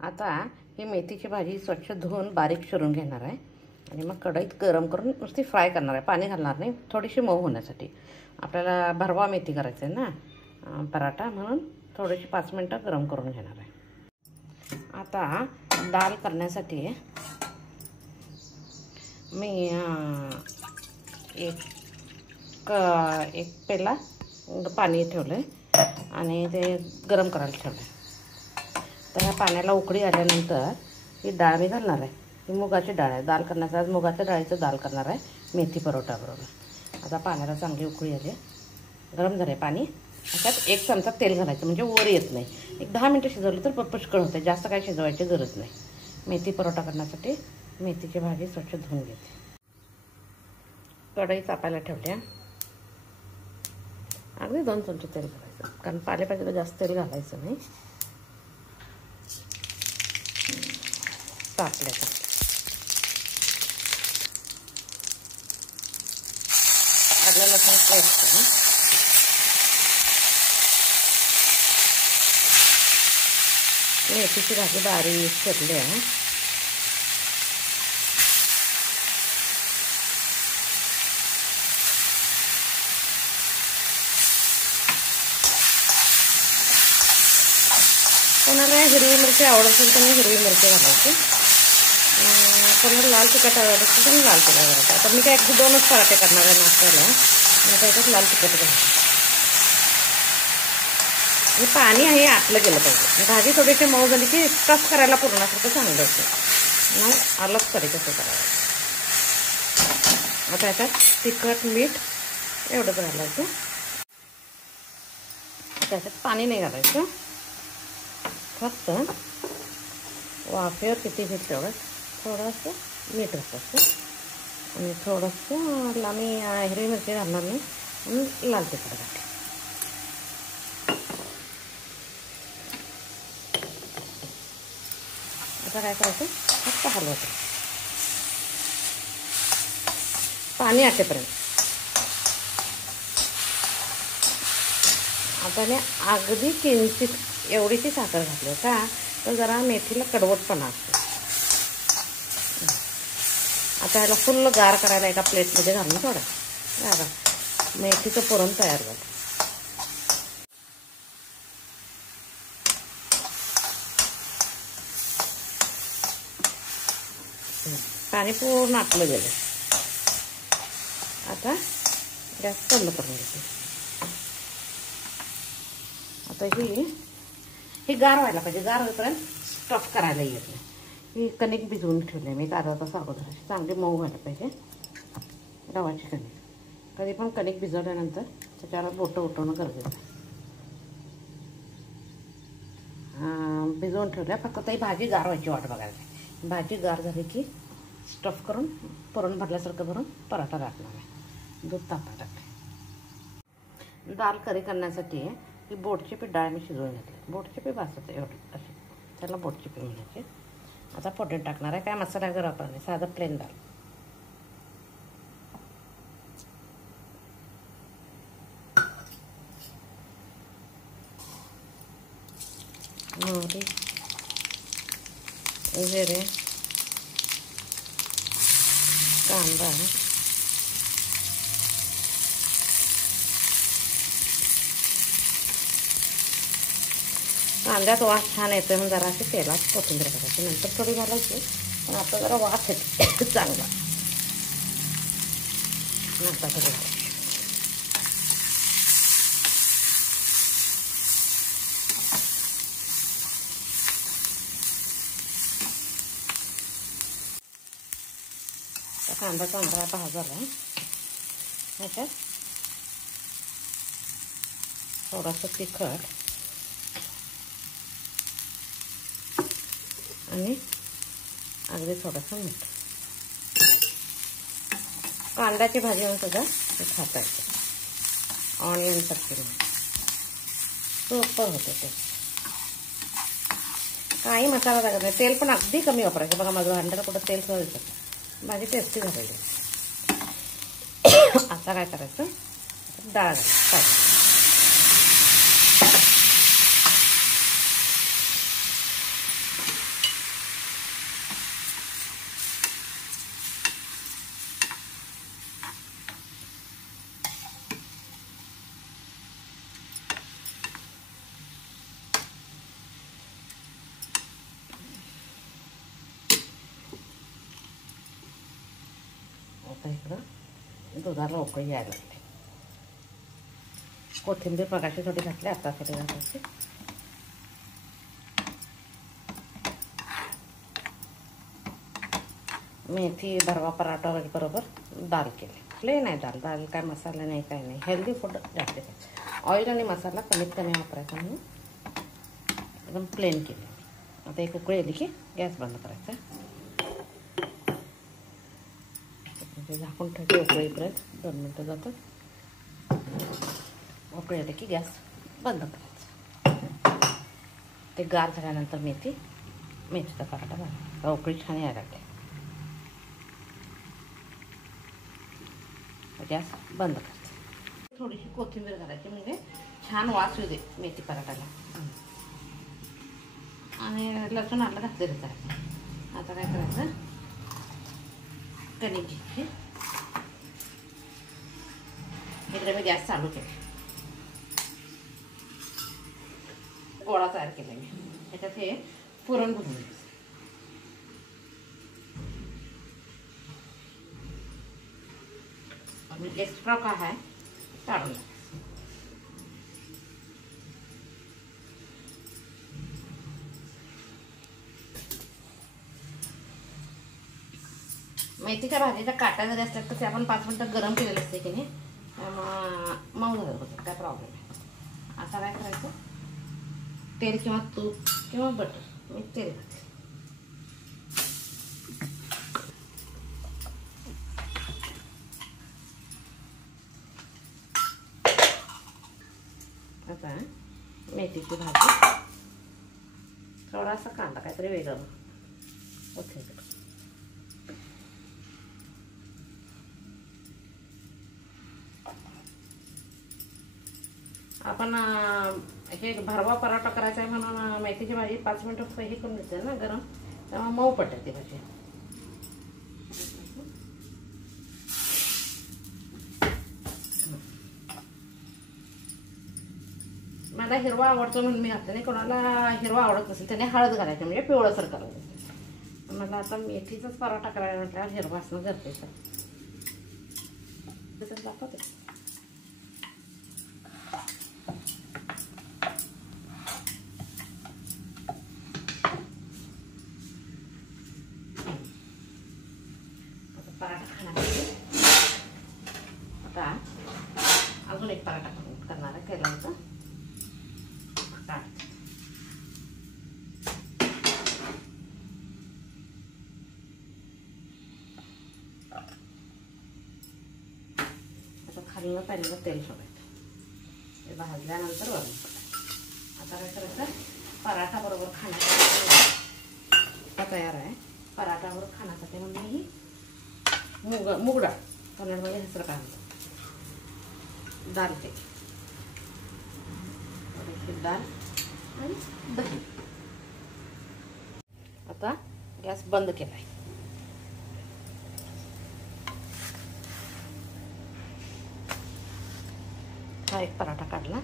आता ही मेथीची भाजी स्वच्छ धुवून बारीक चिरून घेणार आहे आणि मग कढईत गरम करून नुसती फ्राय करणार आहे, पाणी घालणार नाही, थोडीशी मऊ होण्यासाठी. आपल्याला भरवा मेथी करायचं आहे ना पराठा, म्हणून थोडीशी 5 मिनटं गरम करून घेणार आहे. आता डाळ करण्यासाठी मी एक पेला पाणी ठेवलं आहे आणि ते गरम करायला ठेवलं आहे. तर ह्या पाण्याला उकळी आल्यानंतर ही डाळ मी घालणार आहे. ही मुगाची डाळ आहे, दाल करण्याचा आज मुगाच्या डाळीचं दाल करणार आहे मेथी परोठाबरोबर. आता पाण्याला चांगली उकळी आली, गरम झाले पाणी. त्यात 1 चमचा तेल घालायचं म्हणजे वर येत नाही. एक 10 मिनटं शिजवलं तर पुष्कळ होते, जास्त काही शिजवायची गरज नाही. मेथी परोठा करण्यासाठी मेथीची भाजी स्वच्छ धुवून घेते. कढई तापायला ठेवल्या, अगदी 2 चमचे तेल घालायचं, कारण पालेभाजीला जास्त तेल घालायचं नाही. तापल्याचं आलं लसूण पेस्ट, मेथीची भाजी बारीक चिरली आहे. कोणाला हिरवी मिरची आवडत असेल त्यांनी हिरवी मिरची घालायची, कोणाला लाल तिखट आवडत असेल त्यांनी लाल तिखट घालायचं. आता मी काय 1-2च पराठे करणार आहे नाश्त्याला, मी त्याच्यात लाल तिखट घालते. हे पाणी आहे आटलं गेलं पाहिजे. भाजी थोडीशी मऊ झाली की स्टफ करायला पूर्णासारखं चांगलं होतं, मग अलग तरी कसं करायचं. आता याच्यात तिखट मीठ एवढंच घालायचं, त्याच्यात पाणी नाही घालायचं. फक्त वाफेवर किती घेत तेवढं थोडंसं मीठ घालायचं आणि थोडंसं आम्ही हिरवी मिरची घालणार नाही म्हणून लाल तिखट घालते. आता काय करायचं, फक्त हलवायचं पाणी आटेपर्यंत. आता मी अगदी किंचित एवढीची साखर घातली का, तर जरा मेथीला कडवटपणा असतो. आता ह्याला फुल गार करायला एका प्लेटमध्ये घालून थोडा मेथीचं पुरण तयार झालं. पाणी पूर्ण आटलं गेलं. आता गॅस बंद करून घेते. आता ही गार व्हायला पाहिजे, गार होईपर्यंत स्टफ करायला येत नाही. ही कणिक भिजवून ठेवले मी अर्धा तास अगोदर, चांगली मऊ व्हायला पाहिजे गव्हाची कणिक. कधी पण कणिक भिजवल्यानंतर त्याच्यावर बोटं उठवणं गरजेचं आहे. भिजवून ठेवल्या, फक्त ही भाजी गार व्हायची वाट बघायची. भाजी गार झाली की स्टफ करून पुरण भरल्यासारखं भरून पराठा टाकणार आहे. दूध तापायला टाकले. दाल करी करण्यासाठी ही बोटची पीठ डाळ मी शिजवून घेतली. बोटची पीठ भासत एवढी अशी, त्याला बोटची पीठ म्हणायची. आता फोडणी टाकणार आहे. काय मसाला वगैरे वापरणार नाही, साधं प्लेन दाल. मोहरी, जिरे, कांदा, कांद्यात वास छान येतोय म्हणून जरा अशी तेलात कोथिंबीर करायची, नंतर थोडी घालायची. पण आता जरा वास येतो चांगला, आता थोडी घालायची. कांदा चांगला भाजला. ह्याच्यात थोडंसं तिखट आणि अगदी थोडंसं मीठ. कांद्याची भाजी म्हणून सुद्धा ते खाता येतं. ऑनियन चटणी सोपं होतं ते, काही मसाला लागत नाही. तेल पण अगदी कमी वापरायचं. बघा माझं भांड्याला कुठं तेल सुद्धा दिसत. भाजी टेस्टी झालेली. आता काय करायचं, डाळ घालायची. आता इकडं दुधाला उकळी यायला लागते. कोथिंबीर मगाशी थोडी घातली, आता थोडी घालायची. मेथी भरवा पराठा बरोबर दाल केली. प्लेन आहे दाल. दाल काय मसाला नाही, काय नाही. हेल्दी फूड जास्त आहे. ऑइल आणि मसाला कमीत कमी वापरायचा म्हणून एकदम प्लेन केली. आता एक उकळी आली की गॅस बंद करायचा. झाकून ठेवते उकळीपर्यंत 2 मिनटं जातात. उकळी आली की गॅस बंद करायचा. ते गार झाल्यानंतर मेथीचा पराठा घालायचा. उकळी छान यायला लागते. गॅस बंद करायचा. थोडीशी कोथिंबीर घालायची म्हणजे छान वास येऊ दे मेथी पराठाला. आणि लसूण आलं घातलेलं आहे. आता काय करायचं, कणिक घ्यायची. इकडे मी गॅस चालू केला. गोळा तयार केला मी. ह्याच्यात हे पुरण भरून घ्यायचं. एक्स्ट्रा का आहे काढून घ्या. मेथीच्या भाजीच्या काट्या जरी असतात तर ते आपण 5 मिनिटं गरम केलेलं असते की नाही, मऊ झालं होतं. काय प्रॉब्लेम आहे. आता काय करायचं, तेल किंवा तूप किंवा बटर. मी तेल घालते. आता मेथीची भाजी, थोडासा कांदा, काहीतरी वेगळं ओके. आपण हे भरवा पराठा करायचा आहे म्हणून मेथीची भाजी 5 मिनिटं हे करून घेते ना गरम, त्यामुळे मऊ पडते ती भाजी. मला हिरवा आवडतो म्हणून मी घातलं नाही. कोणाला हिरवा आवडत नसेल त्याने हळद घालायची, म्हणजे पिवळसर करायचं. मला आता मेथीचाच पराठा करायला म्हटल्यावर हिरवा असणं गरजेचं आहे. दाखवते. पराठा खाण्यासाठी आता अजून एक पराठा करणार आहे. केल्याचं आता खाल्लं पहिल्यांदा तेल सोडायचं. ते भाजल्यानंतर वरून सोडायचं. आता काय करायचं, पराठा बरोबर खाण्यासाठी तयार आहे. पराठावर खाण्यासाठी म्हणजे ही मूग डाळ, कन्नडमध्ये हेसर काय म्हणतात, दाल केली. दाल आणि दही. आता गॅस बंद केलाय. हा एक पराठा काढला.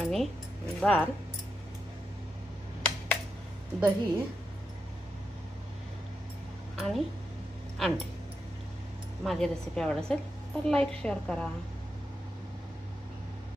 आणि दाल, दही आणि अंडे. माझी रेसिपी आवडत असेल तर लाईक शेअर करा.